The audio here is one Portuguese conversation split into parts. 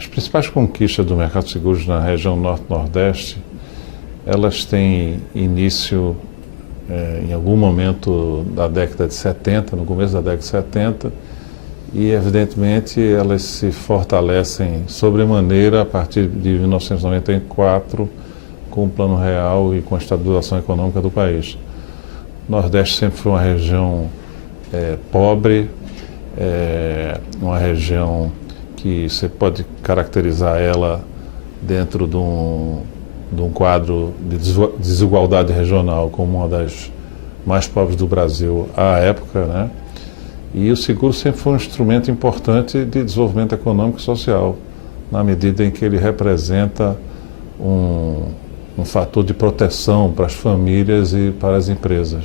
As principais conquistas do mercado de seguros na região Norte-Nordeste, elas têm início em algum momento da década de 70, no começo da década de 70, e evidentemente elas se fortalecem sobremaneira a partir de 1994, com o Plano Real e com a estabilização econômica do país. O Nordeste sempre foi uma região pobre, uma região que você pode caracterizar ela dentro de um quadro de desigualdade regional como uma das mais pobres do Brasil à época, né? E o seguro sempre foi um instrumento importante de desenvolvimento econômico e social, na medida em que ele representa um fator de proteção para as famílias e para as empresas.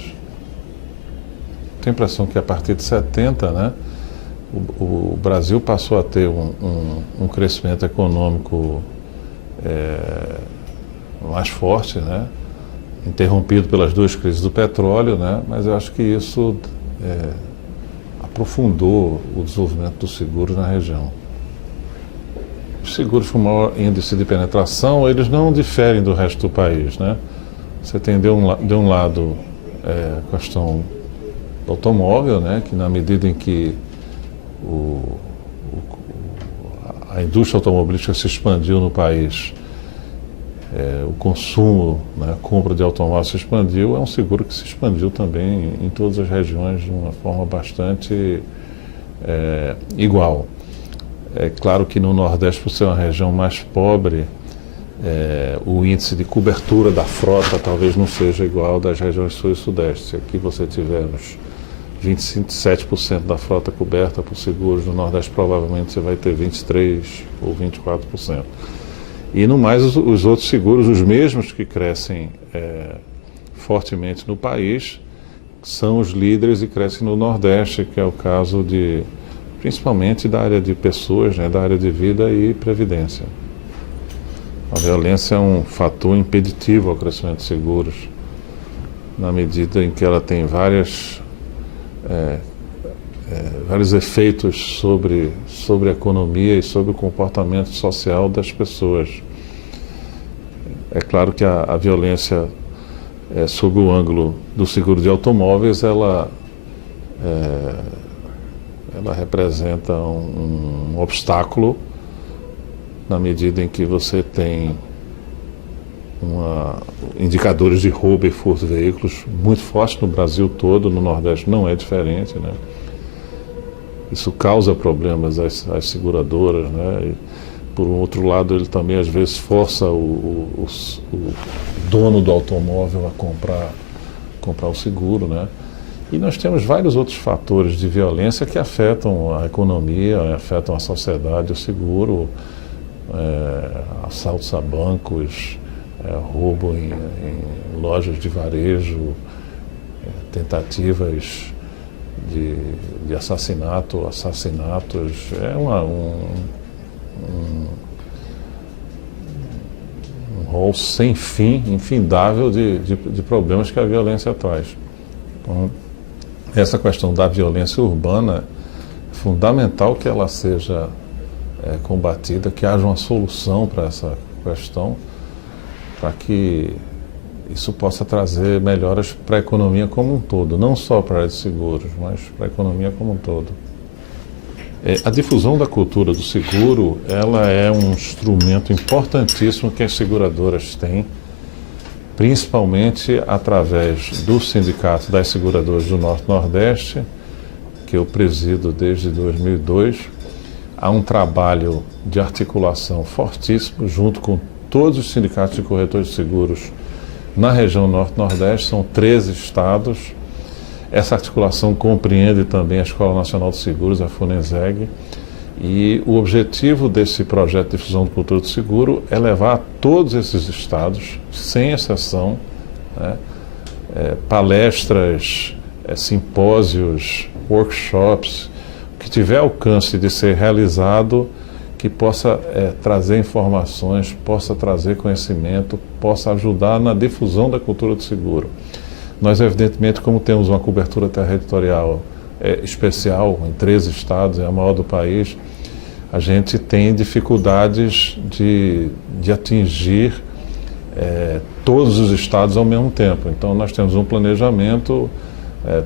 Tenho a impressão que a partir de 70, né, o Brasil passou a ter um crescimento econômico mais forte, né, interrompido pelas duas crises do petróleo, né, mas eu acho que isso aprofundou o desenvolvimento do seguro na região. Os seguros com maior índice de penetração, eles não diferem do resto do país, né? Você tem de um lado a questão do automóvel, né, que na medida em que a indústria automobilística se expandiu no país, o consumo, né, a compra de automóveis se expandiu, é um seguro que se expandiu também em todas as regiões de uma forma bastante igual. É claro que no Nordeste, por ser uma região mais pobre, o índice de cobertura da frota talvez não seja igual das regiões Sul e Sudeste. Se aqui você tivermos 27% da frota coberta por seguros, no Nordeste provavelmente você vai ter 23% ou 24%. E no mais, os outros seguros, os mesmos que crescem fortemente no país, são os líderes e crescem no Nordeste, que é o caso principalmente da área de pessoas, né, da área de vida e previdência. A violência é um fator impeditivo ao crescimento de seguros, na medida em que ela tem vários efeitos sobre a economia e sobre o comportamento social das pessoas. É claro que a violência, sob o ângulo do seguro de automóveis, ela representa um obstáculo na medida em que você tem indicadores de roubo e furto de veículos muito fortes no Brasil todo, no Nordeste não é diferente, né? Isso causa problemas às seguradoras, né? E, por outro lado, ele também às vezes força o dono do automóvel a comprar o seguro, né? E nós temos vários outros fatores de violência que afetam a economia, afetam a sociedade, o seguro, assaltos a bancos, roubo em lojas de varejo, tentativas de assassinatos, um rol sem fim, infindável de problemas que a violência traz. Então, essa questão da violência urbana é fundamental que ela seja combatida, que haja uma solução para essa questão, para que isso possa trazer melhoras para a economia como um todo, não só para a área de seguros, mas para a economia como um todo. A difusão da cultura do seguro, ela é um instrumento importantíssimo que as seguradoras têm, principalmente através do Sindicato das Seguradoras do Norte-Nordeste, que eu presido desde 2002. Há um trabalho de articulação fortíssimo junto com todos os sindicatos de corretores de seguros na região Norte-Nordeste, são 13 estados. Essa articulação compreende também a Escola Nacional de Seguros, a FUNESEG, e o objetivo desse projeto de difusão de cultura do seguro é levar a todos esses estados, sem exceção, né, palestras, simpósios, workshops, que tiver alcance de ser realizado, que possa trazer informações, possa trazer conhecimento, possa ajudar na difusão da cultura do seguro. Nós, evidentemente, como temos uma cobertura territorial especial, em 13 estados, é a maior do país, a gente tem dificuldades de atingir todos os estados ao mesmo tempo. Então, nós temos um planejamento,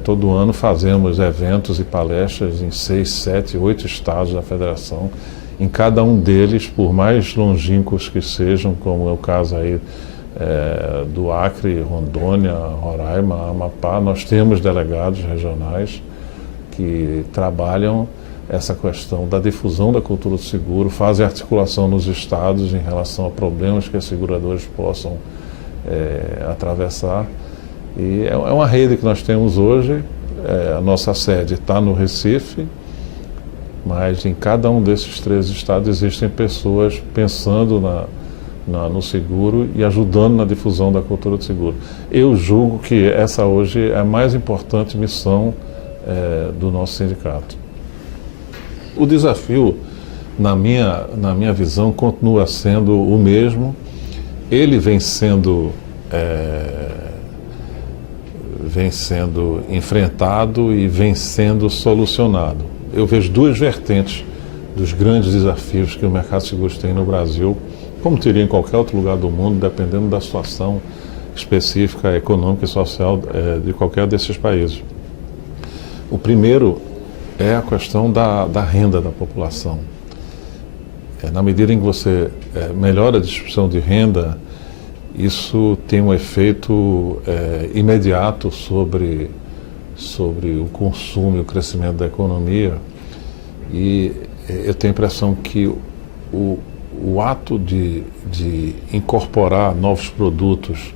todo ano fazemos eventos e palestras em 6, 7, 8 estados da federação. Em cada um deles, por mais longínquos que sejam, como é o caso aí do Acre, Rondônia, Roraima, Amapá, nós temos delegados regionais que trabalham essa questão da difusão da cultura do seguro, fazem articulação nos estados em relação a problemas que os seguradores possam atravessar. E é uma rede que nós temos hoje. A nossa sede está no Recife, mas em cada um desses 3 estados existem pessoas pensando no seguro e ajudando na difusão da cultura do seguro. Eu julgo que essa hoje é a mais importante missão do nosso sindicato. O desafio, na minha visão, continua sendo o mesmo. Ele vem sendo enfrentado e vem sendo solucionado. Eu vejo 2 vertentes dos grandes desafios que o mercado de seguros tem no Brasil, como teria em qualquer outro lugar do mundo, dependendo da situação específica, econômica e social de qualquer desses países. O primeiro é a questão da renda da população. Na medida em que você melhora a distribuição de renda, isso tem um efeito imediato sobre o consumo e o crescimento da economia. E eu tenho a impressão que o ato de incorporar novos produtos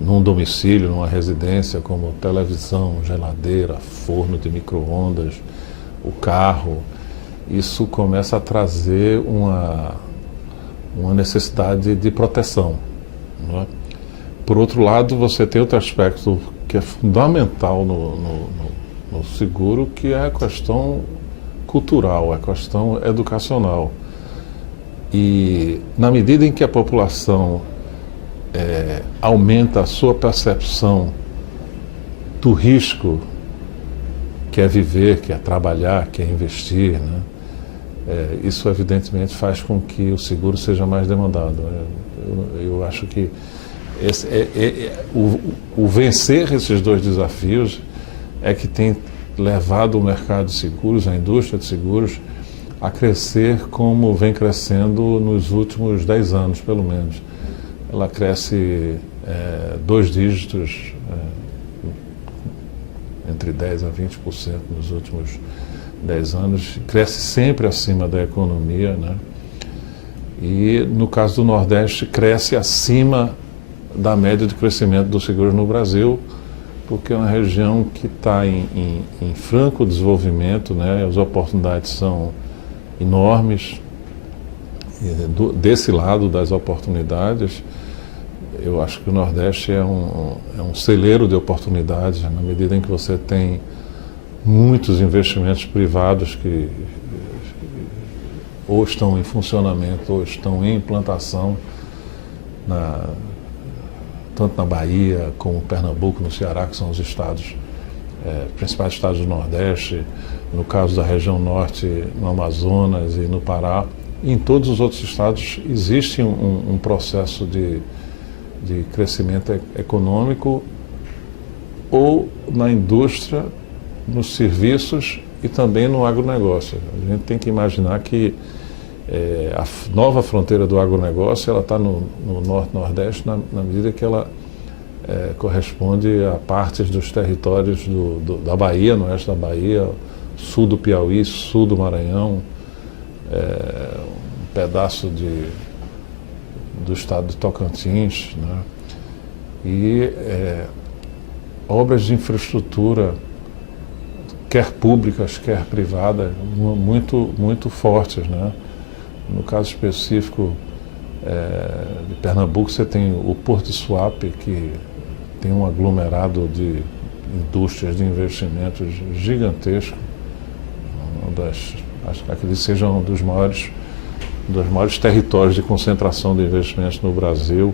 num domicílio, numa residência, como televisão, geladeira, forno de micro-ondas, o carro, isso começa a trazer uma necessidade de proteção, não é? Por outro lado, você tem outro aspecto que é fundamental no seguro, que é a questão cultural, a questão educacional. E na medida em que a população aumenta a sua percepção do risco que é viver, que é trabalhar, que é investir, né? Isso evidentemente faz com que o seguro seja mais demandado. Eu acho que o vencer esses 2 desafios é que tem levado o mercado de seguros, a indústria de seguros, a crescer como vem crescendo nos últimos 10 anos, pelo menos. Ela cresce 2 dígitos, entre 10% a 20% nos últimos 10 anos, cresce sempre acima da economia, né? E no caso do Nordeste, cresce acima da média de crescimento dos seguros no Brasil, porque é uma região que está em franco desenvolvimento, né? As oportunidades são enormes. E desse lado das oportunidades, eu acho que o Nordeste é um celeiro de oportunidades, na medida em que você tem muitos investimentos privados que ou estão em funcionamento ou estão em implantação, tanto na Bahia como Pernambuco, no Ceará, que são os estados, principais estados do Nordeste, no caso da região Norte, no Amazonas e no Pará. E em todos os outros estados existe um processo de crescimento econômico, ou na indústria, nos serviços e também no agronegócio. A gente tem que imaginar que a nova fronteira do agronegócio ela está no Norte-Nordeste, na medida que ela corresponde a partes dos territórios da Bahia, no oeste da Bahia, sul do Piauí, sul do Maranhão, um pedaço do estado de Tocantins, né? E obras de infraestrutura, quer públicas, quer privadas, muito fortes, né? No caso específico de Pernambuco, você tem o Porto de Suape, que tem um aglomerado de indústrias de investimentos gigantesco. Acredito que seja um dos maiores territórios de concentração de investimentos no Brasil.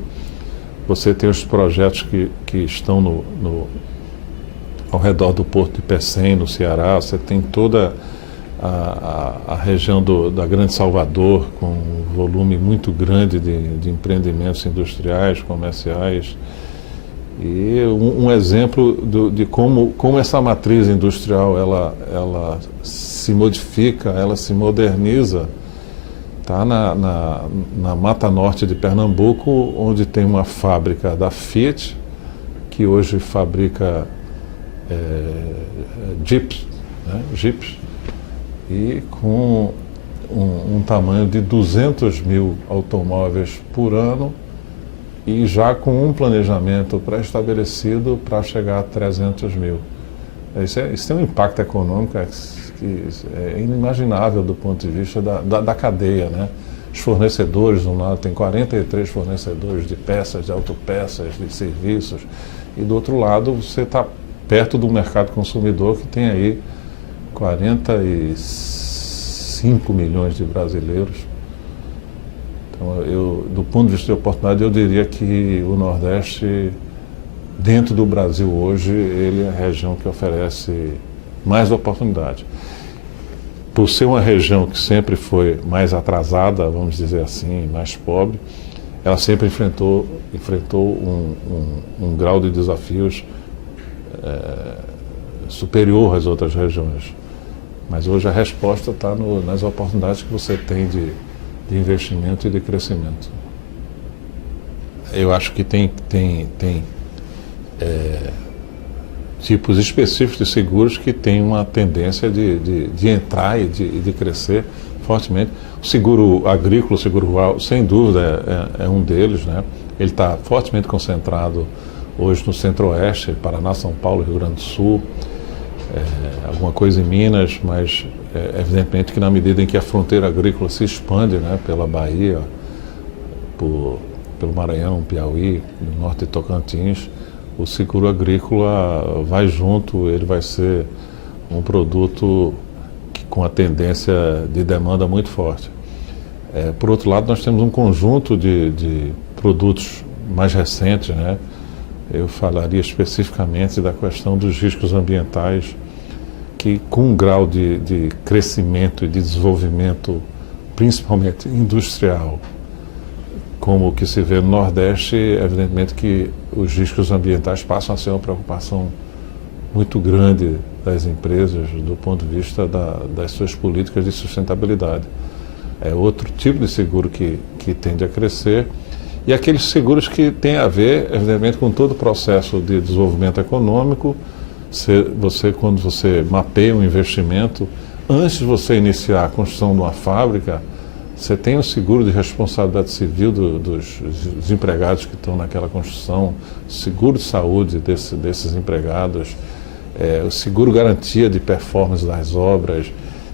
Você tem os projetos que estão ao redor do Porto de Pecém, no Ceará. Você tem toda a região da Grande Salvador, com um volume muito grande de empreendimentos industriais, comerciais. E um exemplo de como essa matriz industrial ela se modifica, ela se moderniza, está na Mata Norte de Pernambuco, onde tem uma fábrica da Fiat, que hoje fabrica Jeeps, né? Jeeps, e com um tamanho de 200 mil automóveis por ano, e já com um planejamento pré-estabelecido para chegar a 300 mil. Isso tem um impacto econômico que é inimaginável do ponto de vista da cadeia, né? Os fornecedores, de um lado, tem 43 fornecedores de peças, de autopeças, de serviços, e do outro lado você está perto do mercado consumidor, que tem aí 45 milhões de brasileiros. Então, do ponto de vista de oportunidade, eu diria que o Nordeste, dentro do Brasil hoje, ele é a região que oferece mais oportunidade. Por ser uma região que sempre foi mais atrasada, vamos dizer assim, mais pobre, ela sempre enfrentou um grau de desafios superior às outras regiões. Mas hoje a resposta está nas oportunidades que você tem de investimento e de crescimento. Eu acho que tem tipos específicos de seguros que têm uma tendência de entrar e de crescer fortemente. O seguro agrícola, o seguro rural, sem dúvida, é um deles, né? Ele está fortemente concentrado hoje no Centro-Oeste, Paraná, São Paulo, Rio Grande do Sul, alguma coisa em Minas, mas evidentemente que na medida em que a fronteira agrícola se expande, né, pela Bahia, pelo Maranhão, Piauí, no norte de Tocantins, o seguro agrícola vai junto, ele vai ser um produto com a tendência de demanda muito forte. Por outro lado, nós temos um conjunto de produtos mais recentes, né? Eu falaria especificamente da questão dos riscos ambientais, que com um grau de crescimento e de desenvolvimento, principalmente industrial, como o que se vê no Nordeste, evidentemente que os riscos ambientais passam a ser uma preocupação muito grande das empresas do ponto de vista das suas políticas de sustentabilidade. É outro tipo de seguro que tende a crescer, e aqueles seguros que têm a ver, evidentemente, com todo o processo de desenvolvimento econômico. Quando você mapeia um investimento, antes de você iniciar a construção de uma fábrica, você tem o seguro de responsabilidade civil dos empregados que estão naquela construção, seguro de saúde desses empregados, o seguro garantia de performance das obras.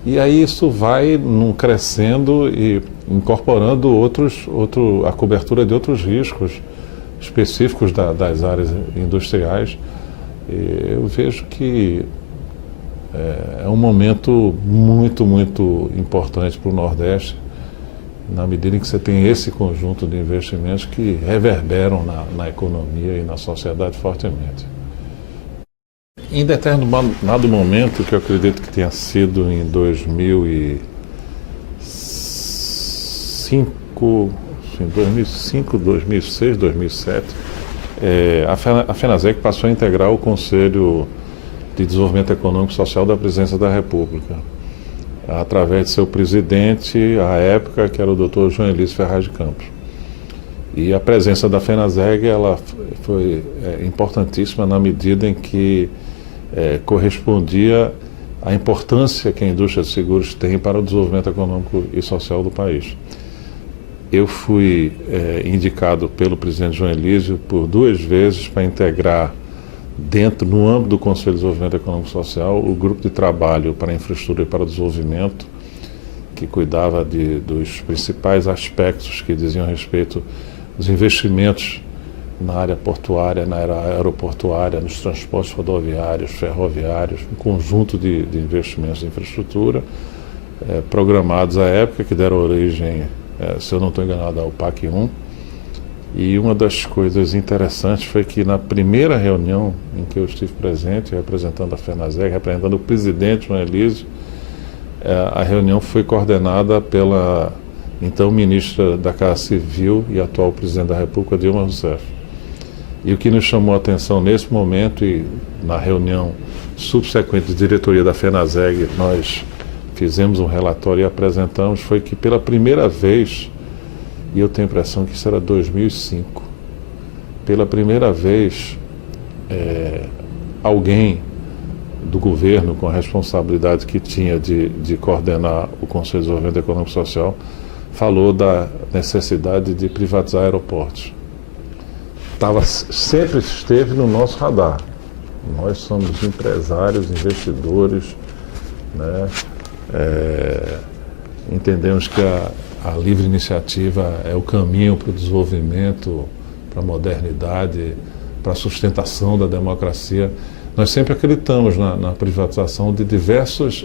E aí isso vai crescendo e incorporando a cobertura de outros riscos específicos das áreas industriais. E eu vejo que é um momento muito, muito importante para o Nordeste, na medida em que você tem esse conjunto de investimentos que reverberam na economia e na sociedade fortemente. Em determinado momento, que eu acredito que tenha sido em 2005, 2006, 2007, a FENASEC passou a integrar o Conselho de Desenvolvimento Econômico e Social da Presidência da República, através de seu presidente, à época, que era o Dr. João Elísio Ferraz de Campos. E a presença da FENASEG ela foi importantíssima na medida em que correspondia à importância que a indústria de seguros tem para o desenvolvimento econômico e social do país. Eu fui indicado pelo presidente João Elísio por 2 vezes para integrar, no âmbito do Conselho de Desenvolvimento Econômico e Social, o grupo de trabalho para a infraestrutura e para o desenvolvimento, que cuidava dos principais aspectos que diziam respeito aos investimentos na área portuária, na área aeroportuária, nos transportes rodoviários, ferroviários, um conjunto de investimentos em infraestrutura programados à época, que deram origem, se eu não estou enganado, ao PAC 1. E uma das coisas interessantes foi que na primeira reunião em que eu estive presente, representando a FENASEG, representando o presidente João Elísio, A reunião foi coordenada pela então ministra da Casa Civil e atual presidente da República, Dilma Rousseff. E o que nos chamou a atenção nesse momento e na reunião subsequente de diretoria da FENASEG, nós fizemos um relatório e apresentamos, foi que pela primeira vez, e eu tenho a impressão que isso era 2005, pela primeira vez alguém do governo com a responsabilidade que tinha de coordenar o Conselho de Desenvolvimento Econômico e Social falou da necessidade de privatizar aeroportos. Sempre esteve no nosso radar. Nós somos empresários, investidores, né? Entendemos que a livre iniciativa é o caminho para o desenvolvimento, para a modernidade, para a sustentação da democracia. Nós sempre acreditamos na privatização de diversas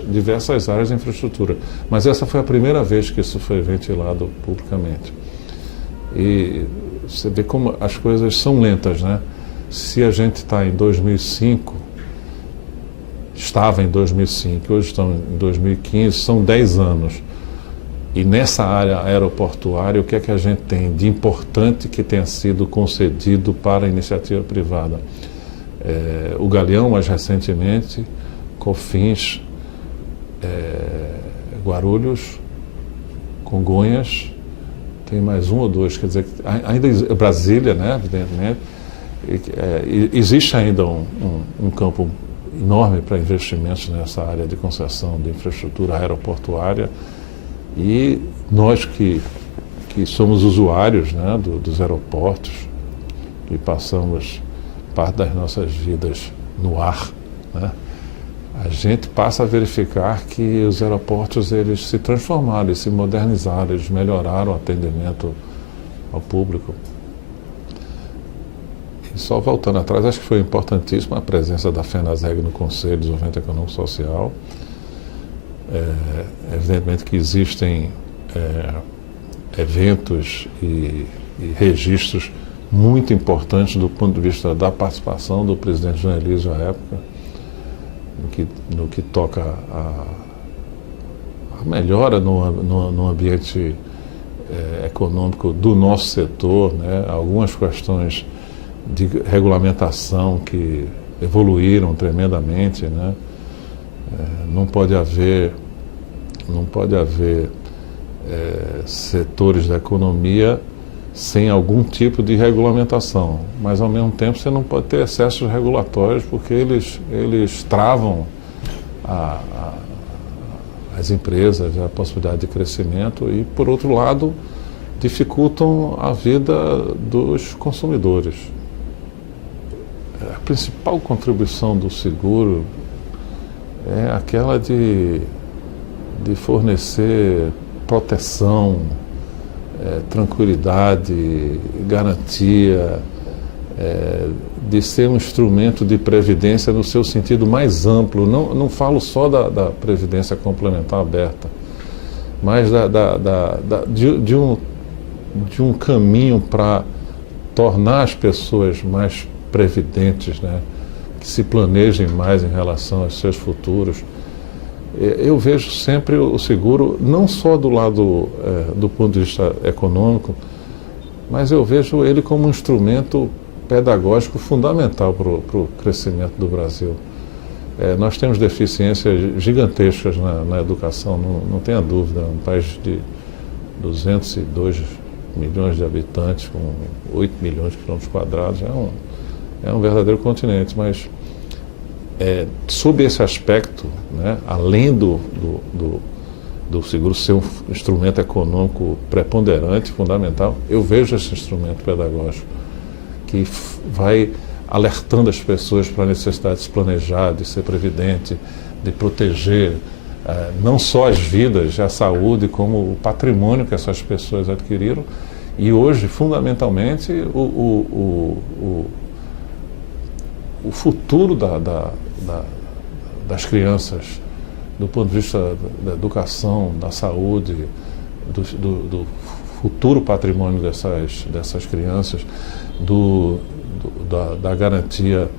áreas de infraestrutura, mas essa foi a primeira vez que isso foi ventilado publicamente. E você vê como as coisas são lentas, né? Se a gente está em 2005, estava em 2005, hoje estamos em 2015, são 10 anos. E nessa área aeroportuária, o que é que a gente tem de importante que tenha sido concedido para a iniciativa privada? O Galeão, mais recentemente, Cofins, Guarulhos, Congonhas, tem mais um ou dois, quer dizer, ainda Brasília, né, evidentemente, existe ainda um campo enorme para investimentos nessa área de concessão de infraestrutura aeroportuária e nós que somos usuários, né, dos aeroportos e passamos parte das nossas vidas no ar, né, a gente passa a verificar que os aeroportos eles se transformaram, eles se modernizaram, eles melhoraram o atendimento ao público. E só voltando atrás, acho que foi importantíssima a presença da FENASEG no Conselho de Desenvolvimento Econômico e Social. Evidentemente que existem eventos e registros muito importantes do ponto de vista da participação do presidente João Elísio à época, no que toca a melhora no ambiente econômico do nosso setor, né? Algumas questões de regulamentação que evoluíram tremendamente, né? Não pode haver setores da economia sem algum tipo de regulamentação, mas ao mesmo tempo você não pode ter excessos regulatórios porque eles travam as empresas, a possibilidade de crescimento e, por outro lado, dificultam a vida dos consumidores. A principal contribuição do seguro é aquela de fornecer proteção, tranquilidade, garantia, de ser um instrumento de previdência no seu sentido mais amplo. Não falo só da previdência complementar aberta, mas de um caminho para tornar as pessoas mais previdentes, né? Que se planejem mais em relação aos seus futuros. Eu vejo sempre o seguro, não só do lado do ponto de vista econômico, mas eu vejo ele como um instrumento pedagógico fundamental para o crescimento do Brasil. Nós temos deficiências gigantescas na educação, não tenha dúvida. Um país de 202 milhões de habitantes, com 8 milhões de quilômetros quadrados, é um verdadeiro continente, mas sob esse aspecto, né, além do seguro ser um instrumento econômico preponderante, fundamental, eu vejo esse instrumento pedagógico que vai alertando as pessoas para a necessidade de se planejar, de ser previdente, de proteger não só as vidas, a saúde, como o patrimônio que essas pessoas adquiriram. E hoje, fundamentalmente, o futuro das crianças, do ponto de vista da educação, da saúde, do futuro patrimônio dessas crianças, da garantia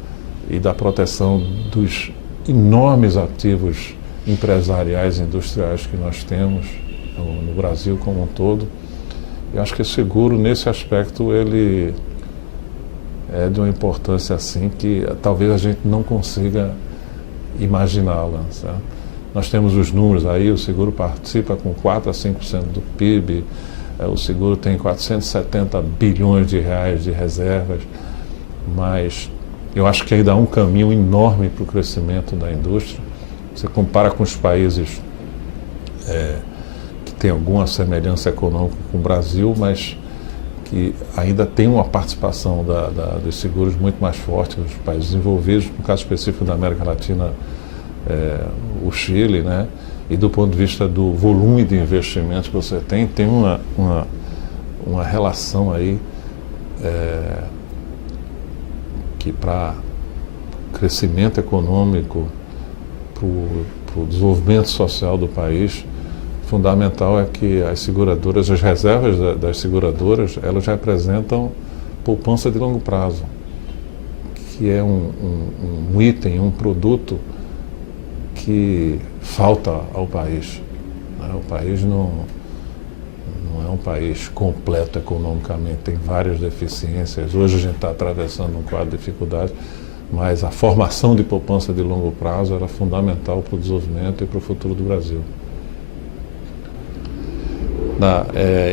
e da proteção dos enormes ativos empresariais e industriais que nós temos no Brasil como um todo. Eu acho que o seguro, nesse aspecto, ele é de uma importância assim que talvez a gente não consiga imaginá-la. Nós temos os números aí, o seguro participa com 4 a 5% do PIB, o seguro tem 470 bilhões de reais de reservas, mas eu acho que ainda há um caminho enorme para o crescimento da indústria. Você compara com os países que têm alguma semelhança econômica com o Brasil, mas que ainda tem uma participação dos seguros muito mais forte nos países desenvolvidos, no caso específico da América Latina, o Chile, né? E do ponto de vista do volume de investimentos que você tem uma relação aí que para crescimento econômico, para o desenvolvimento social do país, fundamental é que as seguradoras, as reservas das seguradoras, elas representam poupança de longo prazo, que é um item, um produto que falta ao país. O país não é um país completo economicamente, tem várias deficiências. Hoje a gente está atravessando um quadro de dificuldade, mas a formação de poupança de longo prazo era fundamental para o desenvolvimento e para o futuro do Brasil.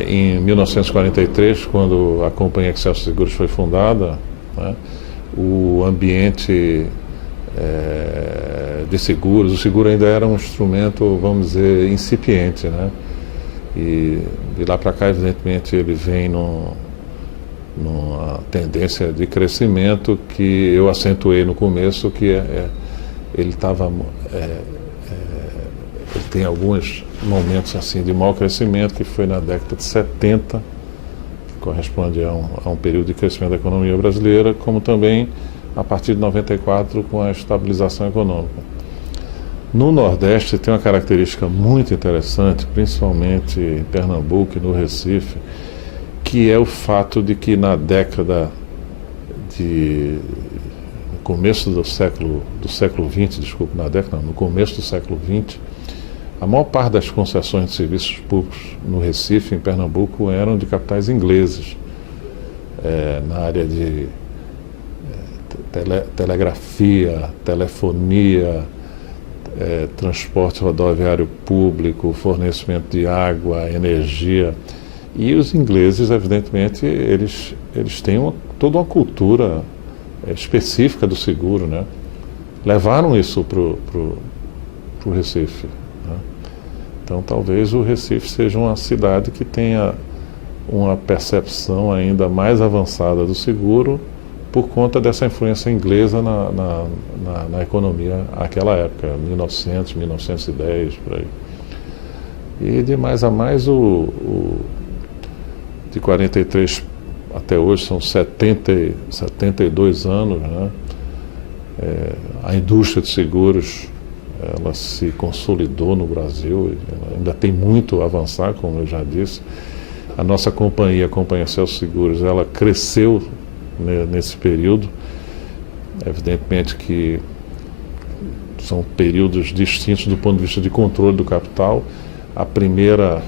Em 1943, quando a Companhia Excelsior Seguros foi fundada, né, o ambiente de seguros, o seguro ainda era um instrumento, vamos dizer, incipiente, né? E de lá para cá, evidentemente, ele vem numa tendência de crescimento que eu acentuei no começo, que ele tem alguns momentos assim de mau crescimento, que foi na década de 70, que corresponde a um período de crescimento da economia brasileira, como também a partir de 94 com a estabilização econômica. No Nordeste tem uma característica muito interessante, principalmente em Pernambuco e no Recife, que é o fato de que no começo do século XX, no começo do século XX, a maior parte das concessões de serviços públicos no Recife, em Pernambuco, eram de capitais ingleses, na área de telegrafia, telefonia, transporte rodoviário público, fornecimento de água, energia. E os ingleses, evidentemente, eles têm toda uma cultura específica do seguro, né? Levaram isso para o Recife, né? Então, talvez o Recife seja uma cidade que tenha uma percepção ainda mais avançada do seguro por conta dessa influência inglesa na economia naquela época, 1900, 1910, por aí. E de mais a mais, de 43 até hoje, são 72 anos, né? A indústria de seguros, ela se consolidou no Brasil, ainda tem muito a avançar, como eu já disse. A nossa companhia, a Companhia Excelsior Seguros, ela cresceu nesse período. Evidentemente que são períodos distintos do ponto de vista de controle do capital. O primeiro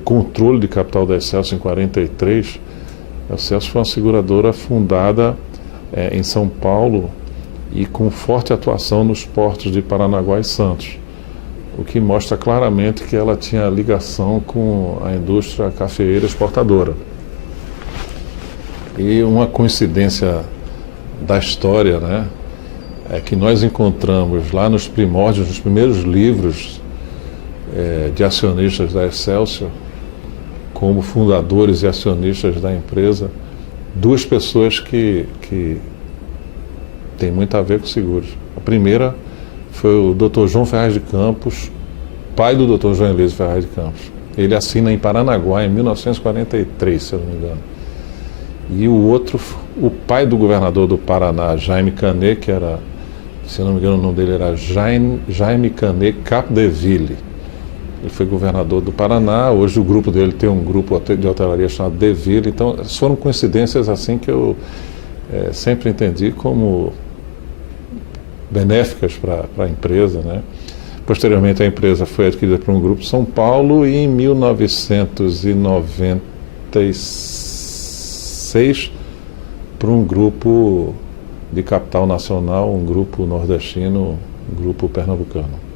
controle de capital da Excelsior em 43, a Excelsior foi uma seguradora fundada em São Paulo e com forte atuação nos portos de Paranaguá e Santos, o que mostra claramente que ela tinha ligação com a indústria cafeeira exportadora. E uma coincidência da história, né, é que nós encontramos lá nos primórdios, nos primeiros livros de acionistas da Excelsior, como fundadores e acionistas da empresa, duas pessoas que têm muito a ver com seguros. A primeira foi o Dr. João Ferraz de Campos, pai do Dr. João Elísio Ferraz de Campos. Ele assina em Paranaguá em 1943, se eu não me engano. E o outro, o pai do governador do Paraná, Jaime Canet, que era, se eu não me engano, o nome dele era Jaime Canet Capdeville. Ele foi governador do Paraná. Hoje o grupo dele tem um grupo de hotelaria chamado Deville. Então, foram coincidências assim que eu sempre entendi como benéficas para a empresa, né? Posteriormente, a empresa foi adquirida por um grupo de São Paulo e, em 1996, por um grupo de capital nacional, um grupo nordestino, um grupo pernambucano.